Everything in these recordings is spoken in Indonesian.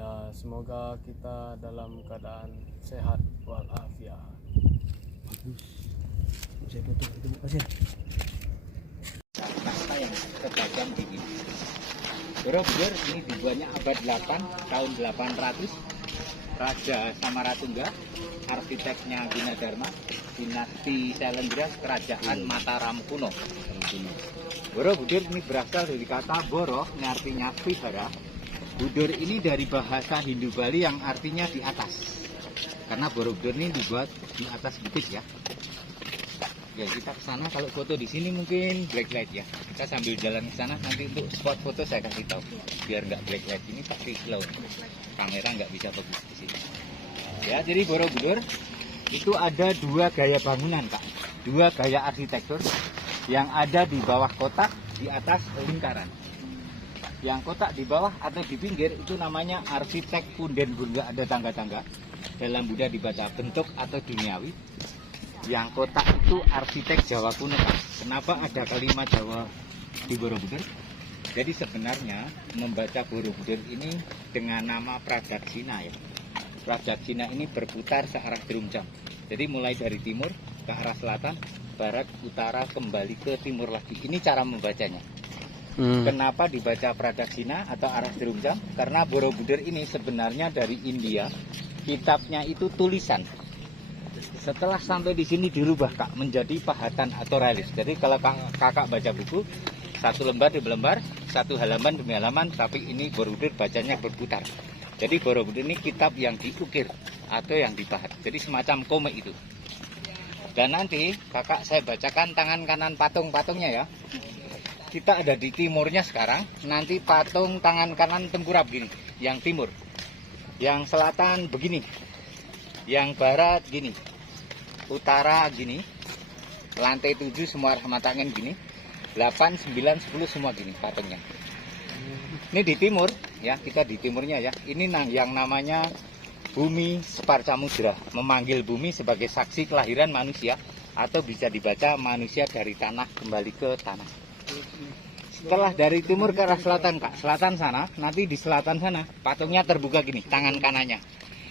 Ya, semoga kita dalam keadaan sehat walafiat. Bagus. Saya foto itu pasir. Naskah yang terpajang di sini. Borobudur ini dibuatnya abad 8 tahun 800. Raja Samaratungga, arsiteknya Gunadarma, dinasti Selendra, kerajaan Mataram kuno. Borobudur ini berasal dari kata boro, yang artinya vihara. Budur ini dari bahasa Hindu Bali yang artinya di atas. Karena Borobudur ini dibuat di atas bukit ya. Ya kita ke sana, kalau foto di sini mungkin black light ya. Kita sambil jalan ke sana, nanti untuk spot foto saya kasih tahu. Biar nggak black light, ini pakai slow. Kamera nggak bisa bagus di sini. Ya, jadi Borobudur itu ada dua gaya bangunan, Kak. Dua gaya arsitektur yang ada di bawah kotak, di atas lingkaran. Yang kotak di bawah atau di pinggir itu namanya arsitek punden bunga, ada tangga-tangga. Dalam Buddha dibaca bentuk atau duniawi. Yang kotak itu arsitek Jawa kuno, Kak. Kenapa ada kalimat Jawa di Borobudur? Jadi sebenarnya membaca Borobudur ini dengan nama Pradaksina ya. Pradaksina ini berputar searah jarum jam. Jadi mulai dari timur ke arah selatan, barat, utara, kembali ke timur lagi. Ini cara membacanya. Kenapa dibaca Pradaksina atau arah jarum jam? Karena Borobudur ini sebenarnya dari India. Kitabnya itu tulisan. Setelah sampai di sini dirubah, Kak, menjadi pahatan atau relief. Jadi kalau kakak baca buku, satu lembar demi lembar, satu halaman demi halaman, tapi ini Borobudur bacanya berputar. Jadi Borobudur ini kitab yang diukir atau yang dipahat. Jadi semacam komik itu. Dan nanti kakak saya bacakan tangan kanan patung-patungnya ya. Kita ada di timurnya sekarang. Nanti patung tangan kanan tengkurap gini, yang timur. Yang selatan begini. Yang barat gini. Utara gini, lantai 7 semua arah mata angin gini, 8, 9, 10 semua gini patungnya. Ini di timur ya, kita di timurnya ya. Ini yang namanya Bumi Separcamudra, memanggil bumi sebagai saksi kelahiran manusia, atau bisa dibaca manusia dari tanah kembali ke tanah. Setelah dari timur ke arah selatan, Kak, selatan sana, nanti di selatan sana patungnya terbuka gini, tangan kanannya.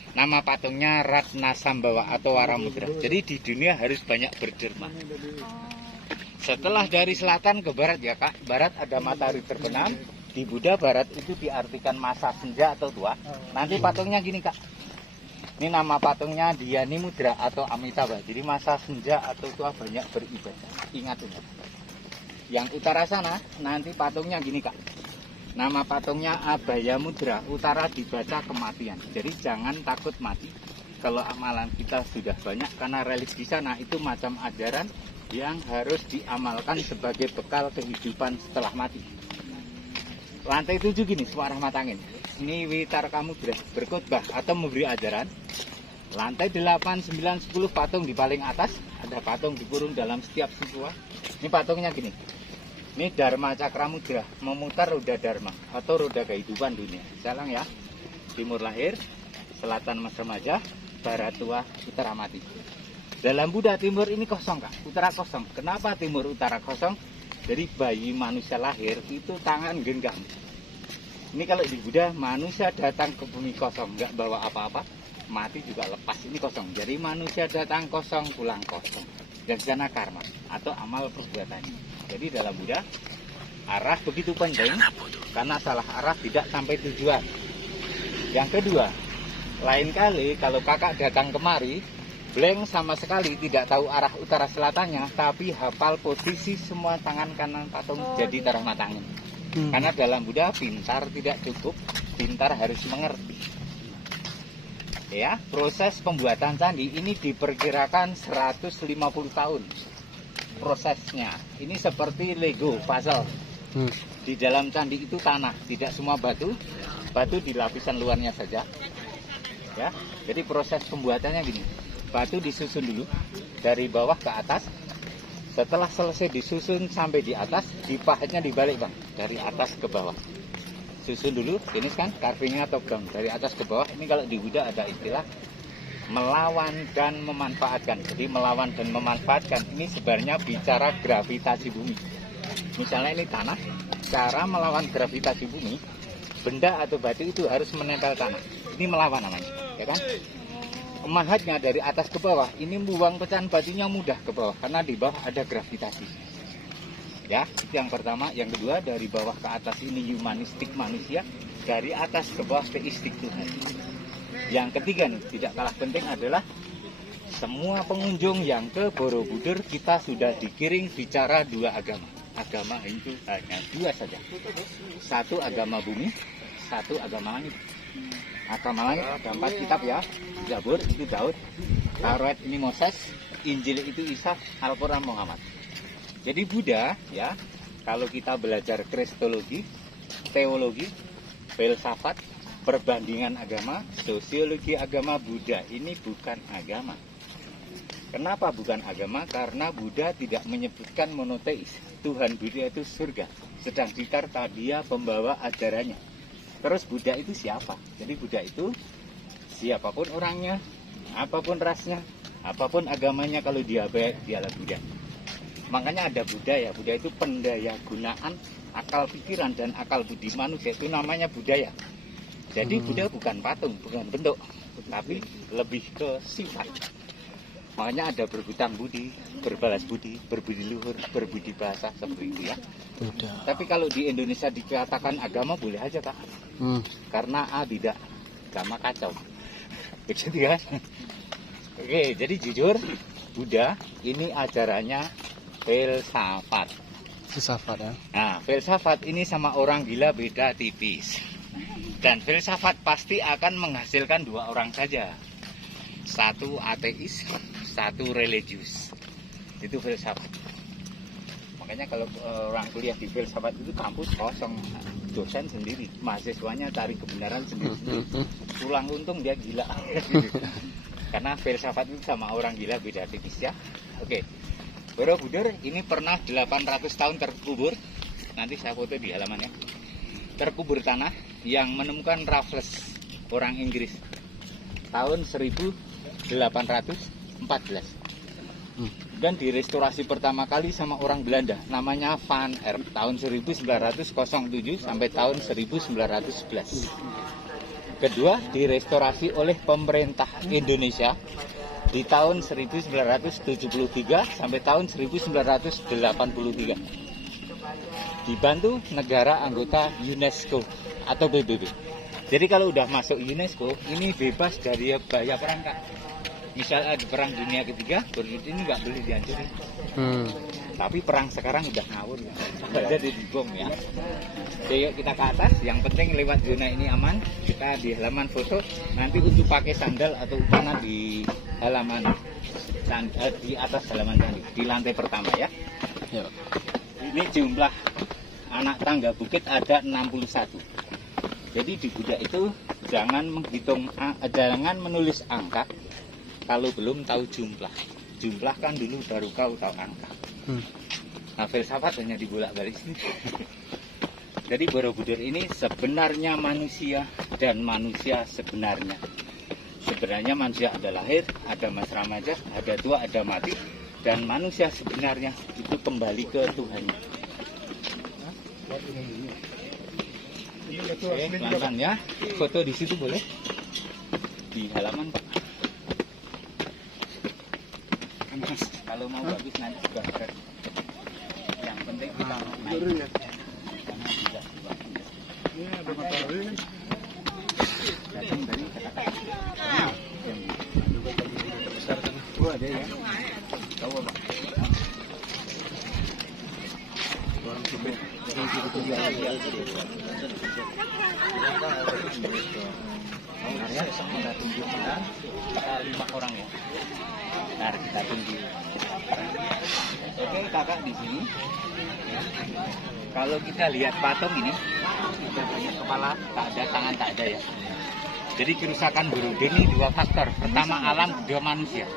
Nama patungnya Ratna Sambawa atau Waramudra. Jadi di dunia harus banyak berderma. Setelah dari selatan ke barat ya, Kak. Barat ada matahari terbenam. Di Buddha barat itu diartikan masa senja atau tua. Nanti patungnya gini, Kak. Ini nama patungnya Dhyani Mudra atau Amitabha. Jadi masa senja atau tua banyak beribadah. Ingat ini. Yang utara sana nanti patungnya gini, Kak. Nama patungnya Abhaya Mudra, utara dibaca kematian. Jadi jangan takut mati. Kalau amalan kita sudah banyak, karena relief di sana itu macam ajaran yang harus diamalkan sebagai bekal kehidupan setelah mati. Lantai 7 gini, suara matangin. Ini Witarka Mudra, berkhotbah atau memberi ajaran. Lantai 8, 9, 10 patung di paling atas. Ada patung dikurung dalam setiap siswa. Ini patungnya gini. Ini Dharma Cakra Mudra, memutar roda Dharma atau roda kehidupan dunia. Salang ya. Timur lahir, selatan mas remaja, barat tua, utara mati. Dalam Buddha timur ini kosong, Kak. Utara kosong. Kenapa timur utara kosong? Dari bayi manusia lahir itu tangan genggam. Ini kalau di Buddha manusia datang ke bumi kosong, nggak bawa apa-apa, mati juga lepas, ini kosong. Jadi manusia datang kosong, pulang kosong. Dan karena karma atau amal perbuatannya. Jadi dalam Buddha arah begitu penting, karena salah arah tidak sampai tujuan. Yang kedua, lain kali kalau kakak datang kemari, blank sama sekali tidak tahu arah utara selatannya, tapi hafal posisi semua tangan kanan patung jadi tarah mata angin. Karena dalam Buddha pintar tidak cukup, pintar harus mengerti. Ya, proses pembuatan candi ini diperkirakan 150 tahun. Prosesnya ini seperti Lego puzzle. Di dalam candi itu tanah, tidak semua batu. Batu di lapisan luarnya saja. Ya, jadi proses pembuatannya gini. Batu disusun dulu dari bawah ke atas. Setelah selesai disusun sampai di atas, dipahatnya dibalik, Bang, dari atas ke bawah. Susun dulu, ini kan carvingnya top down dari atas ke bawah. Ini kalau di Buddha ada istilah melawan dan memanfaatkan. Jadi melawan dan memanfaatkan ini sebenarnya bicara gravitasi bumi. Misalnya ini tanah, cara melawan gravitasi bumi benda atau batu itu harus menempel tanah. Ini melawan namanya, ya kan? Mahatnya dari atas ke bawah, ini buang pecahan batunya mudah ke bawah karena di bawah ada gravitasi. Ya, itu yang pertama. Yang kedua, dari bawah ke atas ini humanistik manusia, dari atas ke bawah teistik Tuhan. Yang ketiga nih, tidak kalah penting adalah semua pengunjung yang ke Borobudur kita sudah dikiring bicara dua agama. Agama itu hanya dua saja. Satu agama bumi, satu agama langit. Agama langit ada 4 kitab ya. Zabur itu Daud, Taurat ini Moses, Injil itu Isa, Al-Quran Muhammad. Jadi Buddha ya, kalau kita belajar kristologi, teologi, filsafat, perbandingan agama, sosiologi agama, Buddha ini bukan agama. Kenapa bukan agama? Karena Buddha tidak menyebutkan monoteis. Tuhan Buddha itu surga. Sedang Siddhartha dia pembawa ajarannya. Terus Buddha itu siapa? Jadi Buddha itu siapapun orangnya, apapun rasnya, apapun agamanya, kalau dia baik, dialah Buddha. Makanya ada budaya. Budaya itu pendaya gunaan akal pikiran dan akal budi manusia, itu namanya budaya. Jadi Buddha bukan patung, bukan bentuk, tapi lebih ke sifat. Makanya ada berhutang budi, berbalas budi, berbudi luhur, berbudi bahasa, seperti itu ya. Udah. Tapi kalau di Indonesia dikatakan agama boleh aja Kak. Karena tidak agama kacau. Begitu kan? Oke, jadi jujur Buddha ini ajarannya filsafat. Filsafat ya. Nah, filsafat ini sama orang gila beda tipis. Dan filsafat pasti akan menghasilkan dua orang saja. Satu ateis, satu religius. Itu filsafat. Makanya kalau orang kuliah di filsafat itu kampus kosong, dosen sendiri, mahasiswanya cari kebenaran sendiri. Tulang untung dia gila. Karena filsafat itu sama orang gila beda tipis ya. Oke. Borobudur ini pernah 800 tahun terkubur. Nanti saya foto di halamannya. Terkubur tanah yang menemukan Raffles, orang Inggris. Tahun 1814. Dan direstorasi pertama kali sama orang Belanda, namanya Van Erp, tahun 1907 sampai tahun 1911. Kedua, direstorasi oleh pemerintah Indonesia di tahun 1973 sampai tahun 1983. Dibantu negara anggota UNESCO atau PBB. Jadi kalau udah masuk UNESCO, ini bebas dari bahaya perang Kak. Misalnya di perang dunia ketiga, Borobudur ini nggak boleh dihancurin. Tapi perang sekarang udah ngawur ya. Jadi dibom ya. Oke, yuk kita ke atas. Yang penting lewat zona ini aman. Kita di halaman foto. Nanti untuk pakai sandal atau ukana di halaman di atas halaman tadi, di lantai pertama ya. Ini jumlah anak tangga bukit ada 61. Jadi di Buddha itu jangan menulis angka kalau belum tahu jumlah. Jumlah kan dulu baru kau tahu angka. Nah, filsafat hanya dibolak-balik sini. Jadi Borobudur ini sebenarnya manusia dan manusia sebenarnya. Sebenarnya manusia ada lahir, ada mas remaja, ada tua, ada mati. Dan manusia sebenarnya itu kembali ke Tuhannya. Oke, pelan-pelan ya. Foto di situ boleh? Di halaman Pak. Kalau mau bagus nanti juga keren. Yang penting kita naik. Datang dari kata-kata. Oh, ada ya. Tahu Pak. Orang sibuk. Area kita tunggu kita 5 orang ya. Nah, kita tunggu. Oke, kakak di sini. Kalau kita lihat patung ini, ada banyak kepala, tak ada tangan, tak ada ya. Jadi kerusakan Borobudur ini 2 faktor. Pertama alam, kedua manusia.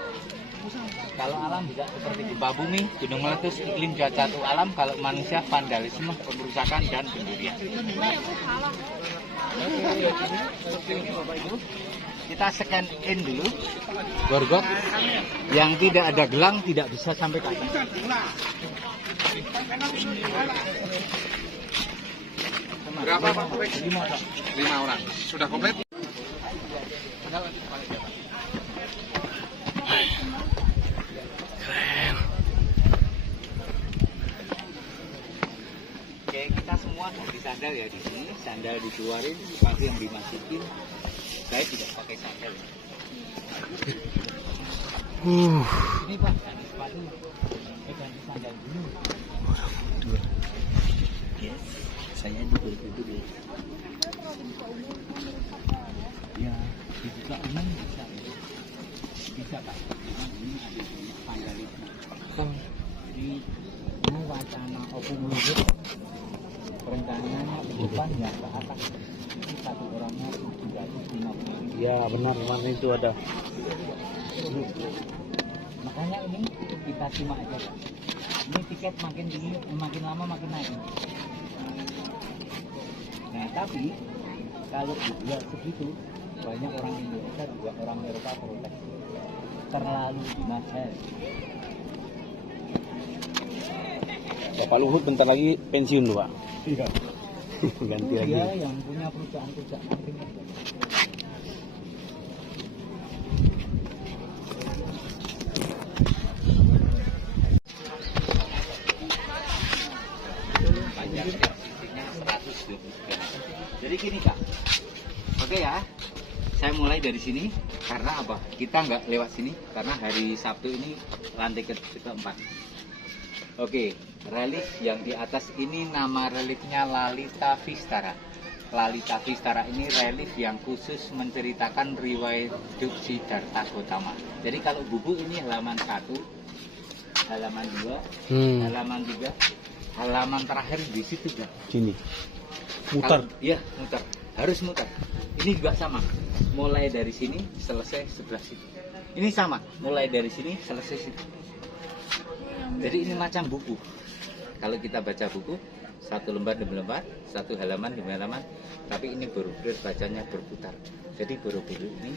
Kalau alam bisa seperti gempa bumi, gunung meletus, iklim cuaca itu alam. Kalau manusia vandalisme, pengerusakan dan pencurian. Kita scan in dulu. Gorgot yang tidak ada gelang tidak bisa sampai ke atas. Berapa Pak Taufik? 5 orang. Sudah komplit? Oke, kita semua ganti sandal ya di sini. Sandal dikeluarin, sepatu yang dimasukin. Saya tidak pakai sandal. Ini Pak, ganti sepatu. Ganti sandal dulu. Yes. Saya duduk dulu. Ya, dibuka umum bisa. Bisa Pak. Ini ada sandal itu. Jadi ini wacana opung luhur. Rencananya ke depan ya ke atas. Ini satu orangnya 750. Ya benar, kemarin itu ada. Makanya ini kita simak aja Pak. Ini tiket makin tinggi, makin lama makin naik. Nah tapi kalau dibuat segitu banyak orang Indonesia juga orang Eropa protes terlalu mahal. Bapak Luhut bentar lagi pensiun tuh Pak. Iya. Ganti lagi. Dia yang punya perusahaan-perusahaan anting. Panjangnya sisinya 123. Jadi gini Kak. Oke ya. Saya mulai dari sini karena apa? Kita nggak lewat sini karena hari Sabtu ini lantai keempat. Oke, relief yang di atas ini nama reliefnya Lalita Vistara. Lalita Vistara ini relief yang khusus menceritakan riwayat hidup Siddhartha Gautama. Jadi kalau buku ini halaman 1, halaman 2, halaman 3, halaman terakhir di situ Bang. Sini. Mutar. Iya, mutar. Harus mutar. Ini juga sama. Mulai dari sini selesai sebelah situ. Ini sama. Mulai dari sini selesai situ. Jadi ini macam buku. Kalau kita baca buku, satu lembar demi lembar, satu halaman demi halaman, tapi ini Borobudur bacanya berputar. Jadi Borobudur ini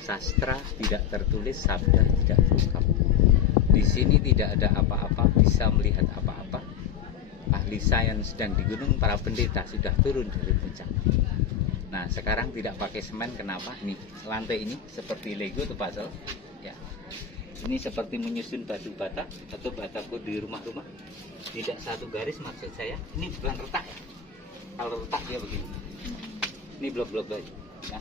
sastra tidak tertulis, sabda tidak terungkap. Di sini tidak ada apa-apa, bisa melihat apa-apa. Ahli sains sedang di gunung, para pendeta sudah turun dari puncak. Nah sekarang tidak pakai semen, kenapa? Nih lantai ini seperti Lego atau puzzle, ya. Ini seperti menyusun batu bata atau bataku di rumah-rumah. Tidak satu garis maksud saya. Ini bukan retak ya. Kalau retak dia begini. Ini blok-blok baju. Ya.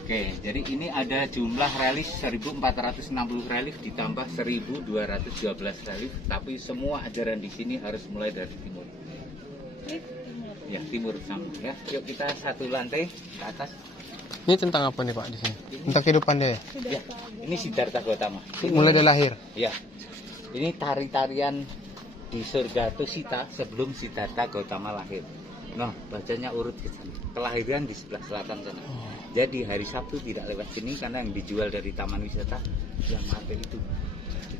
Oke, jadi ini ada jumlah relief 1460 relief ditambah 1212 relief. Tapi semua ajaran di sini harus mulai dari timur. Ya, timur sama. Ya, yuk kita satu lantai ke atas. Ini tentang apa nih Pak di sini? Tentang kehidupan dia ya? Ya, ini Siddhartha Gautama. Mulai dari lahir. Ya, ini tari-tarian di surga Tusita sebelum Siddhartha Gautama lahir. Nah, bacanya urut ke sana. Kelahiran di sebelah selatan sana. Jadi hari Sabtu tidak lewat sini karena yang dijual dari taman wisata yang market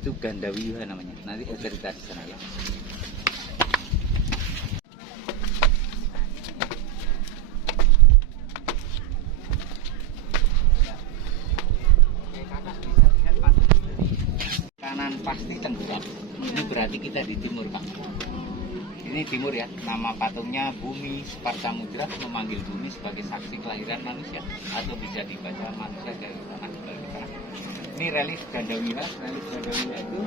itu Gandawiha namanya. Nanti saya cerita di sana ya. Pasti tenggelam. Ini berarti kita di timur Pak. Ini timur ya. Nama patungnya Bumi Spartamudra, memanggil bumi sebagai saksi kelahiran manusia, atau bisa dibaca manusia dari tanah balik tanah. Ini relief Gandawiha. Relief Gandawiha itu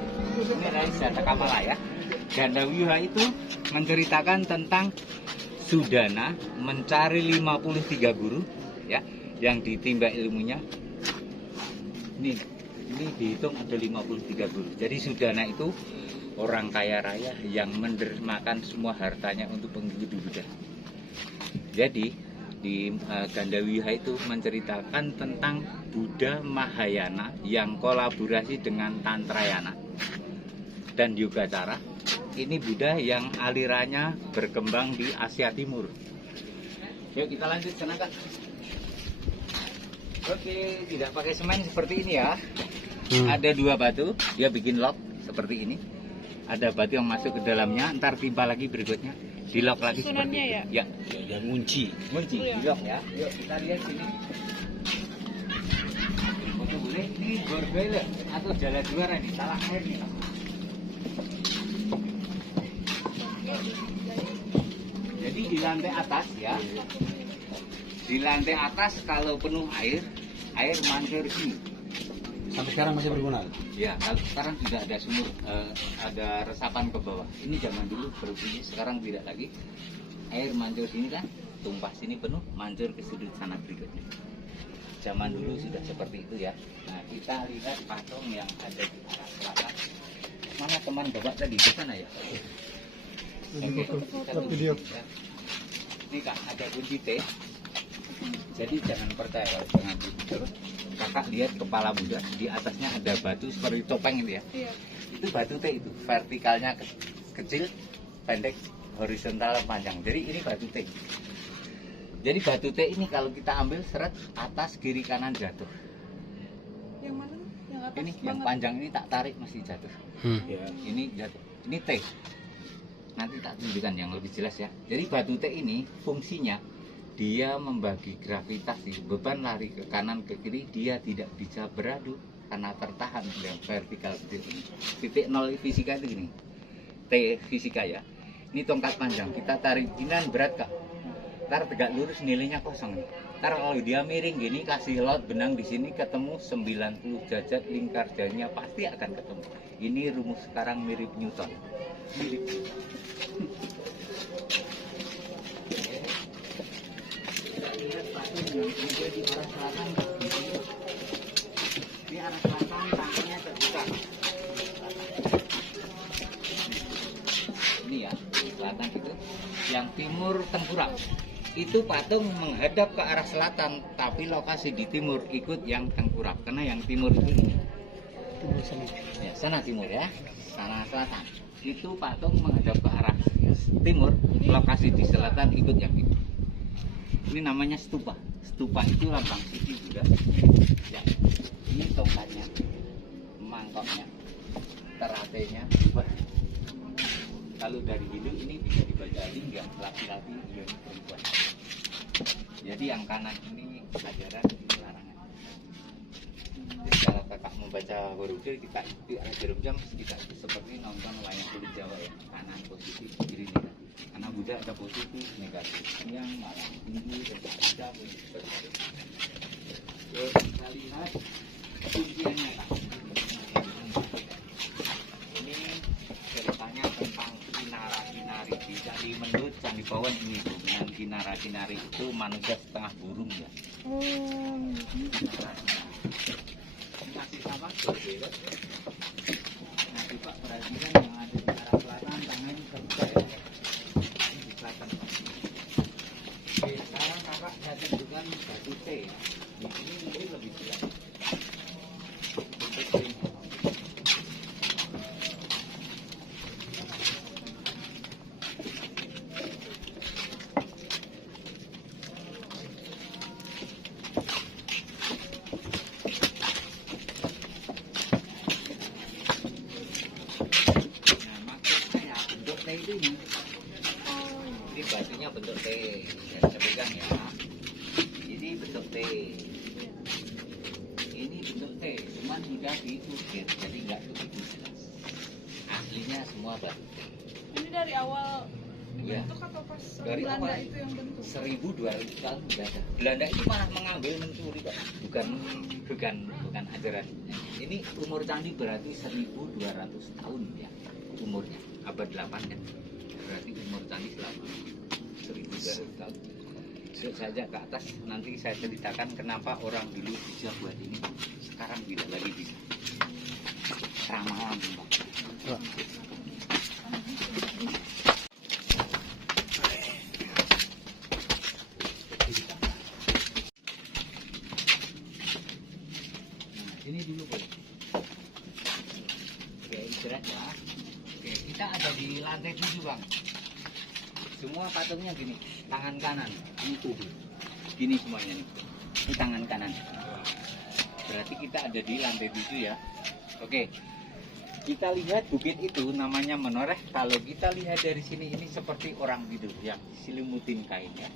ini relief Jatakamala ya. Gandawiha itu menceritakan tentang Sudana mencari 53 guru ya yang ditimba ilmunya. Ini dihitung ada 53 guru. Jadi Sudana itu orang kaya raya yang mendermakan semua hartanya untuk pengikuti Buddha. Jadi di Gandawiha itu menceritakan tentang Buddha Mahayana yang kolaborasi dengan Tantrayana dan Yogacara. Ini Buddha yang alirannya berkembang di Asia Timur. Yuk kita lanjut sana Kak. Oke, tidak pakai semen seperti ini ya. Ada 2 batu, dia bikin lock seperti ini. Ada batu yang masuk ke dalamnya, ntar timpa lagi berikutnya, di lock lagi seperti itu. Ya, Dia ngunci. di lock ya. Yuk kita lihat sini. Foto boleh, ini borbeler atau jala juara nih, salah air nih. Jadi Ini di lantai atas ya. Di lantai atas kalau penuh air mancur ini. Sampai sekarang masih berguna. Ya, kalau sekarang tidak ada sumur, ada resapan ke bawah. Ini zaman dulu berfungsi, sekarang tidak lagi. Air mancur sini kan, tumpah sini penuh, mancur ke sudut sana berikutnya. Zaman dulu sudah seperti itu ya. Nah, kita lihat patung yang ada di arah selatan. Mana teman bapak tadi di sana ya? Oke, kita video. ya. Ini kak, ada kunci T. Jadi jangan percaya kalau jangan terus. Kakak lihat kepala Buddha, di atasnya ada batu seperti topeng itu ya. Iya. Itu batu T itu, vertikalnya kecil, pendek, horizontal panjang. Jadi ini batu T. Jadi batu T ini kalau kita ambil seret atas kiri kanan jatuh. Yang mana? Yang atas Ini banget. yang panjang ini tak tarik mesti jatuh. Ya, ini jatuh. Ini T. Nanti tak tunjukkan yang lebih jelas ya. Jadi batu T ini fungsinya dia membagi gravitasi, beban lari ke kanan ke kiri, dia tidak bisa beradu karena tertahan dengan vertikal seperti ini. Titik nol fisika itu gini, T fisika ya. Ini tongkat panjang, kita tarik ini kan berat kak. Ntar tegak lurus nilainya kosong nih. Ntar kalau dia miring gini, kasih lot benang di sini ketemu 90 derajat lingkar jarinya pasti akan ketemu. Ini rumus sekarang mirip Newton. Mirip. Di arah selatan, di arah selatan tangannya terbuka. Ini ya, di selatan itu. Yang timur tengkorak. Itu patung menghadap ke arah selatan, tapi lokasi di timur ikut yang tengkorak. Karena yang timur itu ini. Ya, sana timur ya, sana selatan. Itu patung menghadap ke arah timur, lokasi di selatan ikut yang itu. Ini namanya stupa. Stupa itu lambang suci juga. Ya, ini tongkatnya, mangkoknya, teratenya. Wah. Kalau dari hidup ini bisa dibaca lingga, laki-laki, yang perempuan. Jadi yang kanan ini ajaran, ini larangan. Jadi kalau kakak membaca Borobudur, kita itu jarum jam kita itu seperti nonton wayang kulit Jawa ya. Kanan positif, kiri negatif. Karena Buddha ada positif, negatif, yang malah tinggi dan tidak positif. Terus kita lihat kunciannya Pak. Ini ceritanya tentang kinara-kinari di Candi Mendut, Candi Bawon ini. Dengan kinara-kinari itu manusia setengah burung ya. Ini masih sama berbeda. Nanti Pak perhatikan yang ada di arah selatan tangannya terbuka ya. Oke, sekarang kakak saya tunjukkan batu T ya. Di sini mungkin lebih jelas. Nah, maksudnya bentuk T itu ini. Ini batunya bentuk T, yang saya pegang ya. Ini bentuk T. Ini bentuk T, cuman sudah diukir, jadi nggak begitu jelas. Aslinya semua batu T. Ini dari awal Iya. dibentuk atau pas Dari Belanda awal. itu yang bentuk? 1200 tahun Belanda. Belanda ini malah mengambil mencuri Pak. Bukan ajaran. Ini umur candi berarti 1200 tahun ya umurnya. Abad 8 kan. Berarti umur candi selama 1200 tahun. Besok saja ke atas nanti saya ceritakan kenapa orang dulu bisa buat ini. Sekarang tidak lagi bisa. Ramalan Pak. Ini dulu boleh. Oke, istirahat ya. Oke, kita ada di lantai 7 bang. Semua patungnya gini, tangan kanan, ini tubuh. Gini semuanya nih. Ini tangan kanan. Berarti kita ada di lantai 7 ya. Oke. Kita lihat bukit itu namanya menoreh. Kalau kita lihat dari sini ini seperti orang tidur yang diselimutin kain ya.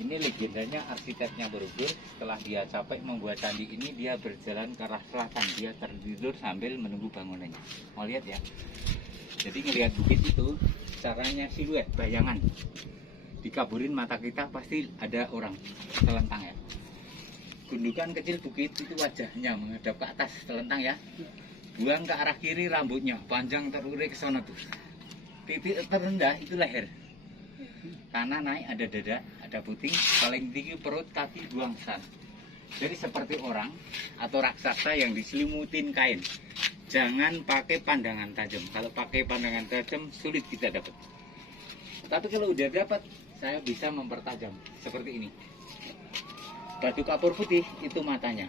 Ini legendanya arsiteknya Borobudur. Setelah dia capek membuat candi ini, dia berjalan ke arah selatan. Dia tertidur sambil menunggu bangunannya. Mau lihat ya. Jadi ngelihat bukit itu caranya siluet, bayangan. dikaburin mata kita pasti ada orang telentang ya. Gundukan kecil bukit itu wajahnya menghadap ke atas telentang ya. Buang ke arah kiri rambutnya panjang terurai ke sana tuh. Titik terendah itu leher. Kanan naik ada dada, ada puting, paling tinggi perut, kaki buang ke sana. Jadi seperti orang atau raksasa yang diselimutin kain. Jangan pakai pandangan tajam. Kalau pakai pandangan tajam sulit kita dapat. Tapi kalau udah dapat, saya bisa mempertajam seperti ini. Batu kapur putih itu matanya,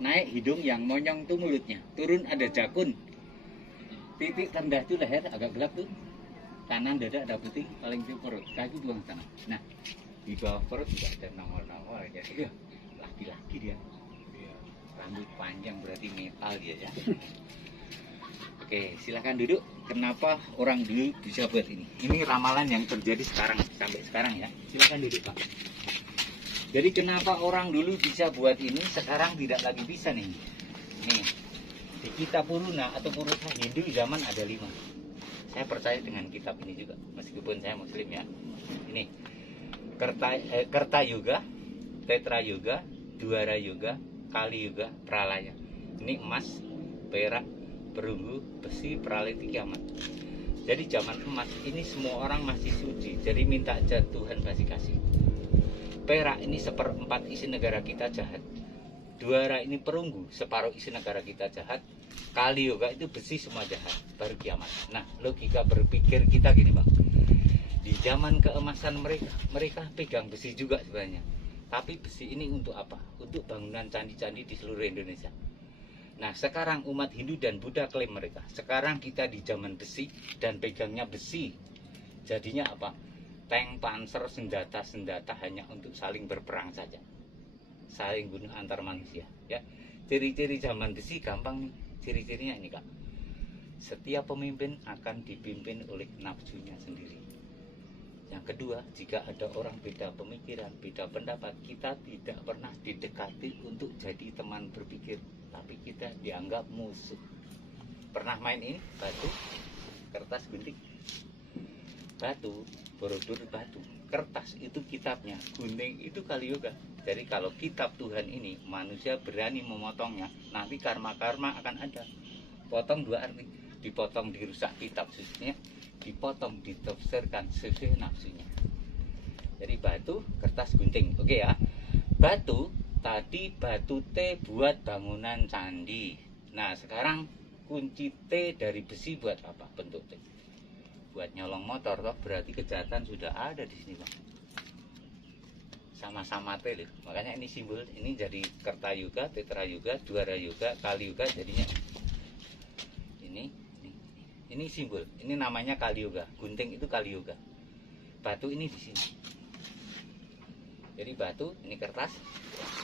naik hidung, yang monyong itu mulutnya, turun ada jakun. Titik rendah itu leher agak gelap tuh. Kanan dada ada putih, paling tinggi perut, kaki buang sana. Nah, di bawah perut juga ada nongol-nongol ya. Iya, laki-laki dia. Rambut panjang berarti metal dia ya. Oke, silahkan duduk. Kenapa orang dulu bisa buat ini? Ini ramalan yang terjadi sekarang sampai sekarang ya. Silahkan duduk Pak. Jadi kenapa orang dulu bisa buat ini, sekarang tidak lagi bisa nih? Nih, di kitab Puruna atau Purusha Hindu zaman ada 5. Saya percaya dengan kitab ini juga, meskipun saya Muslim ya. Ini Kerta Yuga, Tetra Yuga, Dwara Yuga, Kali Yuga, Pralaya. Ini emas, perak, perunggu, besi, praliti, kiamat. Jadi zaman emas ini semua orang masih suci. Jadi minta aja Tuhan kasih. Perak ini 1/4 isi negara kita jahat. Dwara ini perunggu, separuh isi negara kita jahat. Kali Yoga itu besi semua jahat, baru kiamat. Nah, logika berpikir kita gini Bang. Di zaman keemasan mereka pegang besi juga sebenarnya. Tapi besi ini untuk apa? Untuk bangunan candi-candi di seluruh Indonesia. Nah, sekarang umat Hindu dan Buddha klaim mereka. Sekarang kita di zaman besi dan pegangnya besi. Jadinya apa? Tank, panser, senjata hanya untuk saling berperang saja, saling bunuh antar manusia ya. Ciri-ciri zaman besi gampang nih, ciri-cirinya ini Kak. Setiap pemimpin akan dipimpin oleh nafsunya sendiri. Yang kedua, jika ada orang beda pemikiran, beda pendapat, kita tidak pernah didekati untuk jadi teman berpikir, tapi kita dianggap musuh. Pernah main ini? Batu, kertas, gunting. Batu, Borobudur batu, kertas itu kitabnya, gunting itu Kali Yoga. Jadi kalau kitab Tuhan ini manusia berani memotongnya, nanti karma-karma akan ada. Potong 2 arti, dipotong dirusak kitab sucinya, dipotong ditafsirkan sesuai nafsunya. Jadi batu, kertas, gunting, oke ya. Batu tadi batu T buat bangunan candi. Nah sekarang kunci T dari besi buat apa? Bentuk T. Buat nyolong motor toh, berarti kejahatan sudah ada di sini Bang. Sama-sama T loh. Makanya ini simbol, ini jadi Kerta Yuga, Tetra Yuga, Dwara Yuga, Kali Yuga jadinya. Ini simbol. Ini namanya Kali Yuga. Gunting itu Kali Yuga. Batu ini di sini. Jadi batu, ini kertas,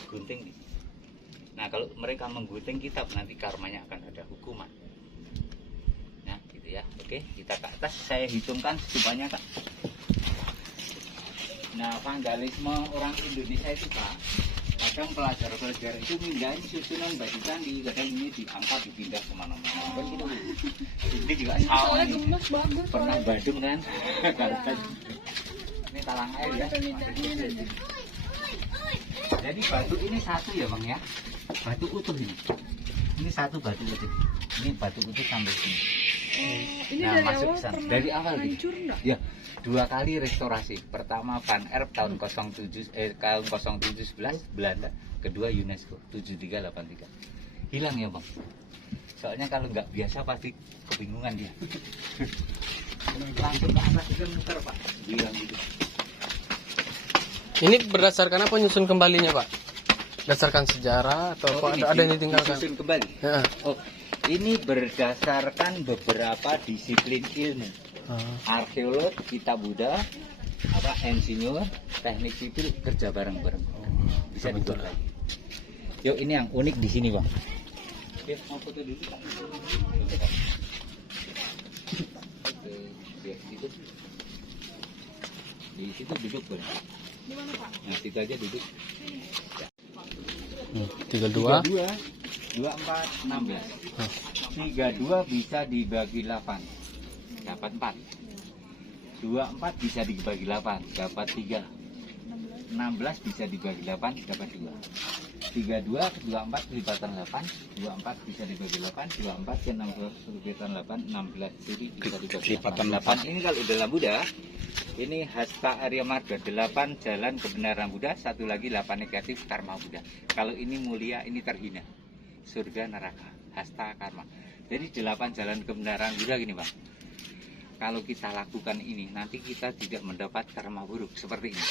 gunting di sini. Nah, kalau mereka menggunting kitab nanti karmanya akan ada hukuman. Ya, oke, kita ke atas, saya hitungkan setupanya Kak. Nah, vandalisme orang Indonesia itu Kak, kadang pelajar-pelajar itu mindahin susunan batu candi, kadang ini diangkat dipindah kemana-mana. Kan gitu. Ini juga sama nih. Pernah Badung kan? Ini talang air ya. Jadi batu ini satu ya Bang ya. Batu utuh ini. Ini satu batu utuh. Ini batu utuh sampai sini. Ini Nah, dari masuk awal sana. pernah Dari awal hancur gitu. nggak? Ya, 2 kali restorasi. Pertama Van Erp tahun 0711 Belanda, kedua UNESCO 7383. Hilang ya Bang. Soalnya kalau nggak biasa pasti kebingungan dia. Langsung ke atas itu muter Pak. Hilang gitu. Ini berdasarkan apa nyusun kembalinya Pak? Berdasarkan sejarah atau apa? ini Ada yang ditinggalkan? disusun kembali. Ya. Oh, ini berdasarkan beberapa disiplin ilmu. Arkeolog, kitab Buddha, insinyur, teknik sipil kerja bareng-bareng. Bisa dibuat lagi. Yuk, ini yang unik di sini Bang. Oke, mau foto dulu Pak. Di situ duduk boleh. Di mana Pak? Nah, situ aja duduk. 32. 24, 16. 32 bisa dibagi 8. Dapat 4. 24 bisa dibagi 8 dapat 3. 16 bisa dibagi 8 dapat 2. 32 ke 24 kelipatan 8. 24 bisa dibagi 8. 24 ke 16 kelipatan 8. 16 jadi bisa dibagi Kelipatan 8. Ini kalau dalam Buddha, ini hasta Arya Marga, 8 jalan kebenaran Buddha, satu lagi 8 negatif karma Buddha. Kalau ini mulia, ini terhina. Surga neraka, hasta karma. Jadi 8 jalan kebenaran Buddha gini, Bang. Kalau kita lakukan ini, nanti kita tidak mendapat karma buruk seperti ini.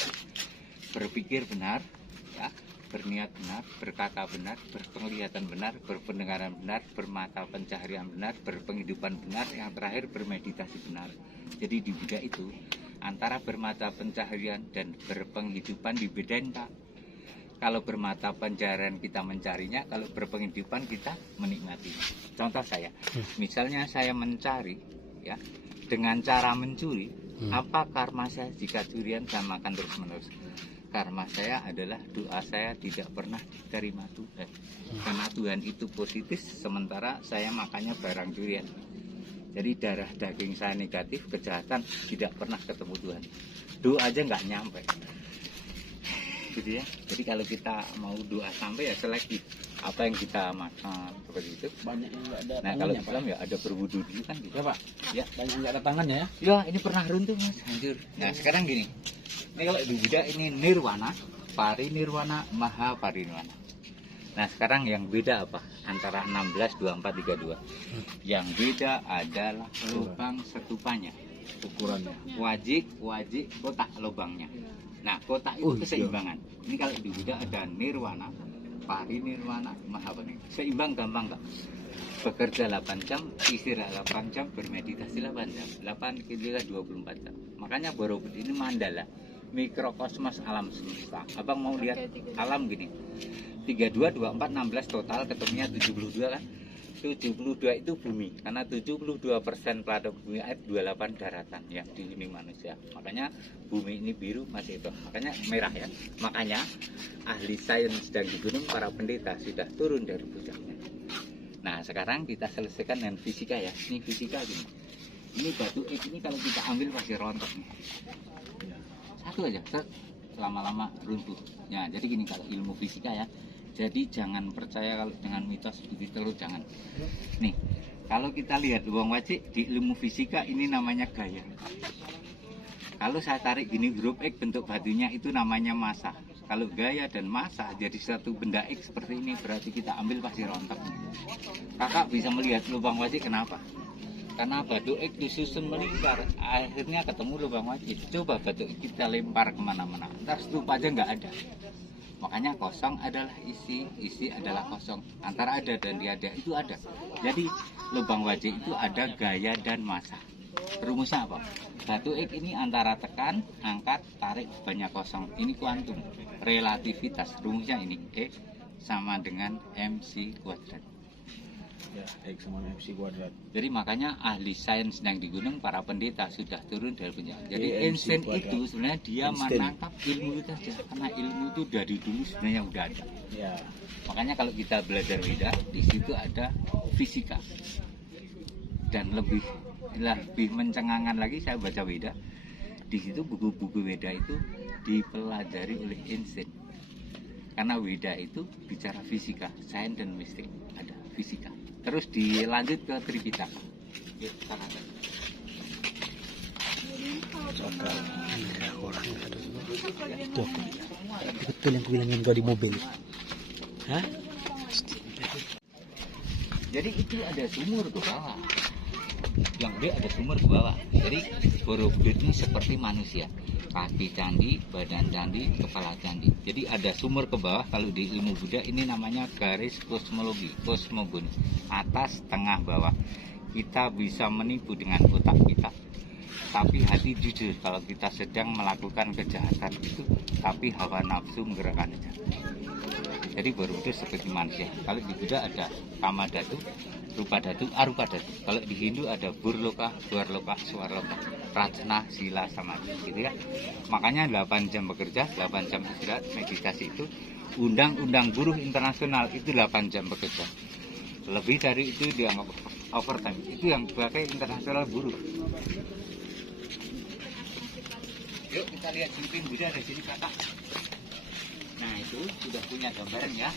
Berpikir benar, ya, berniat benar, berkata benar, berpenglihatan benar, berpendengaran benar, bermata pencaharian benar, berpenghidupan benar, yang terakhir bermeditasi benar. Jadi di Buddha itu antara bermata pencaharian dan berpenghidupan dibedain, Pak. Kalau bermata pencaharian kita mencarinya, kalau berpenghidupan kita menikmati. Contoh saya, misalnya saya mencari, ya, dengan cara mencuri, apa karma saya jika curian saya makan terus-menerus? Karma saya adalah doa saya tidak pernah diterima Tuhan. Karena Tuhan itu positif, sementara saya makannya barang curian. Jadi darah daging saya negatif, kejahatan tidak pernah ketemu Tuhan. Doa aja nggak nyampe. Gitu ya. Jadi kalau kita mau doa sampai ya selektif. Apa yang kita makan seperti itu. Banyak yang nggak ada. Nah kalau Islam ya ada berwudu dulu kan gitu. Ya Pak. Ya. Banyak yang nggak ada tangannya ya. Ya ini pernah runtuh Mas, hancur. Nah sekarang gini. Ini kalau di Buddha ini nirwana, parinirwana, maha parinirwana. Nah sekarang yang beda apa? Antara 16, 24, 32. Yang beda adalah lubang setupanya. Ukurannya. Wajik, kotak lubangnya. Nah kotak itu keseimbangan. Ini kalau di Buddha ada nirwana, parinirwana, maha parinirwana. Seimbang gampang tak? Bekerja 8 jam, istirahat 8 jam, bermeditasi 8 jam. 8 kira 24 jam. Makanya Borobudur ini mandala, mikrokosmos alam semesta. Abang mau lihat alam gini. 32, 24, 16 total ketemunya 72 kan. 72 itu bumi, karena 72% pelataran bumi air, 28 daratan yang dihuni manusia. Makanya bumi ini biru masih itu, makanya merah ya. Makanya ahli sains dan di gunung para pendeta sudah turun dari puncaknya. Nah sekarang kita selesaikan dengan fisika ya. Ini fisika gini. Ini batu ini kalau kita ambil pasti rontok nih. Satu aja, lama-lama runtuh. Ya jadi gini kalau ilmu fisika ya. Jadi jangan percaya kalau dengan mitos begitu terus, jangan. Nih, kalau kita lihat lubang wajik di ilmu fisika ini namanya gaya. Kalau saya tarik gini huruf X bentuk batunya itu namanya massa. Kalau gaya dan massa jadi satu benda X seperti ini berarti kita ambil pasti rontok. Kakak bisa melihat lubang wajik kenapa? Karena batu X disusun melingkar, akhirnya ketemu lubang wajik. Coba batu X kita lempar kemana-mana, ntar stupa aja nggak ada. Makanya kosong adalah isi, isi adalah kosong. Antara ada dan tiada itu ada. Jadi lubang wajik itu ada gaya dan massa. Rumusnya apa? Batu X ini antara tekan, angkat, tarik, banyak kosong. Ini kuantum, relativitas. Rumusnya ini E sama dengan MC kuadrat. Ya, X sama MC kuadrat. Jadi makanya ahli sains yang di gunung, para pendeta sudah turun dari puncak. Jadi Einstein itu sebenarnya dia menangkap ilmu itu saja, karena ilmu itu dari dulu sebenarnya udah ada. Ya. Makanya kalau kita belajar Weda, di situ ada fisika. Dan lebih mencengangkan lagi saya baca Weda. Di situ buku-buku Weda itu dipelajari oleh Einstein. Karena Weda itu bicara fisika, sains dan mistik, ada fisika. Terus dilanjut ke Tripitaka. Itu betul yang kubilangin kau di mobil. Hah? Jadi itu ada sumur ke bawah. Yang B ada sumur ke bawah. Jadi Borobudur ini seperti manusia. Kaki candi, badan candi, kepala candi. Jadi ada sumur ke bawah. Kalau di ilmu Buddha ini namanya garis kosmologi, kosmogonis. Atas, tengah, bawah. Kita bisa menipu dengan otak kita, tapi hati jujur kalau kita sedang melakukan kejahatan itu, tapi hawa nafsu menggerakkan saja. Jadi Borobudur seperti manusia. Kalau di Buddha ada kama datu, rupa datu, arupa datu. Kalau di Hindu ada burloka, dwarloka, swarloka, prajna, sila, samadhi, gitu ya. Makanya 8 jam bekerja, 8 jam istirahat, meditasi itu undang-undang buruh internasional itu 8 jam bekerja. Lebih dari itu dianggap overtime. Itu yang dipakai internasional buruh. Yuk kita lihat Simping Buddha di sini kakak. Nah itu sudah punya gambaran ya.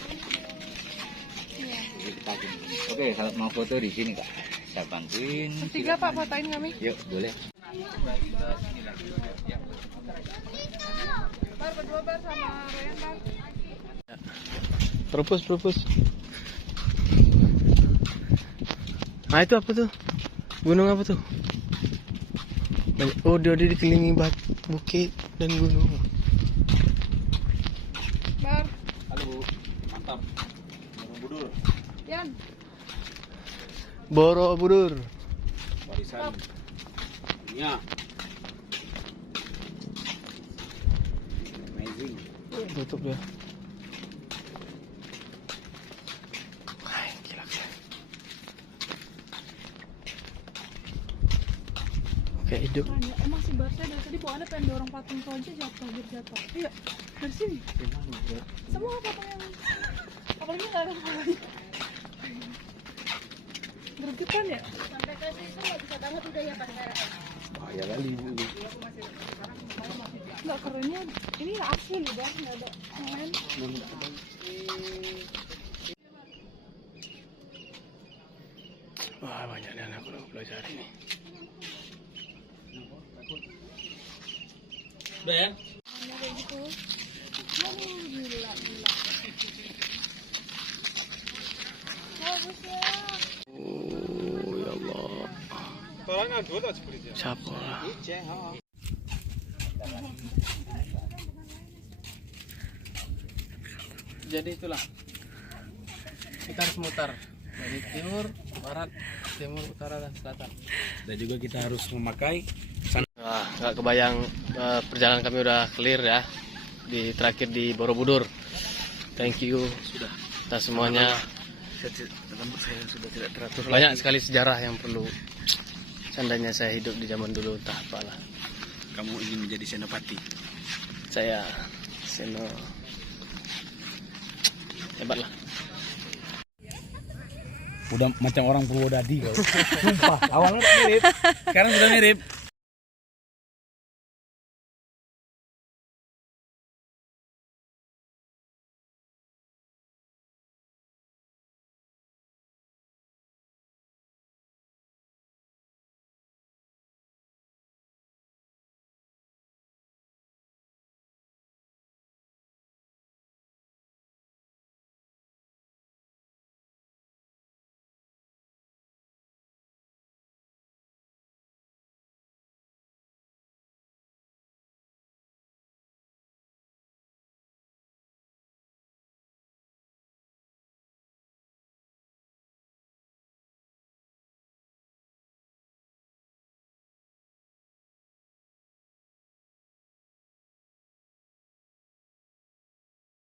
Iya. Jadi kita gini. Oke, kalau mau foto di sini kak, saya bantuin. Bertiga Pak, fotoin kami. Yuk boleh. Bar berdua bar sama Ryan bar. Propus. Nah itu apa tuh? Gunung apa tuh? Oh dia dikelilingi bukit dan gunung. Bar. Halo, mantap. Borobudur, Yan. Borobudur. warisan dunia. Amazing. Tutup dia. Hai, gila. Kayak hidup. Emang si Bar saya dari tadi bawaannya pengen dorong patung itu aja jatuh. Iya, dari sini. Semua patung yang apalagi nggak ada kepalanya. Gregetan ya? Sampai ke situ nggak bisa banget udah ya Pak. Bahaya kali ini. Nggak kerennya, ini asli loh Bar, nggak ada main. Wah banyak nih anak kalau belajar ini. Udah ya? Kayak gitu. Gila. Bagusnya. Oh ya Allah. Siapa lah? Jadi itulah kita harus mutar dari timur, barat, timur, utara dan selatan. Dan juga kita harus memakai Wah, nggak kebayang perjalanan kami udah clear ya terakhir di Borobudur. Thank you sudah. atas semuanya. Rambut saya sudah tidak teratur. Banyak sekali sejarah yang perlu. Seandainya saya hidup di zaman dulu entah apalah. Kamu ingin menjadi senopati? Saya seno hebat lah. Udah macam orang Purwodadi kau. Sumpah, awalnya mirip. Sekarang sudah mirip.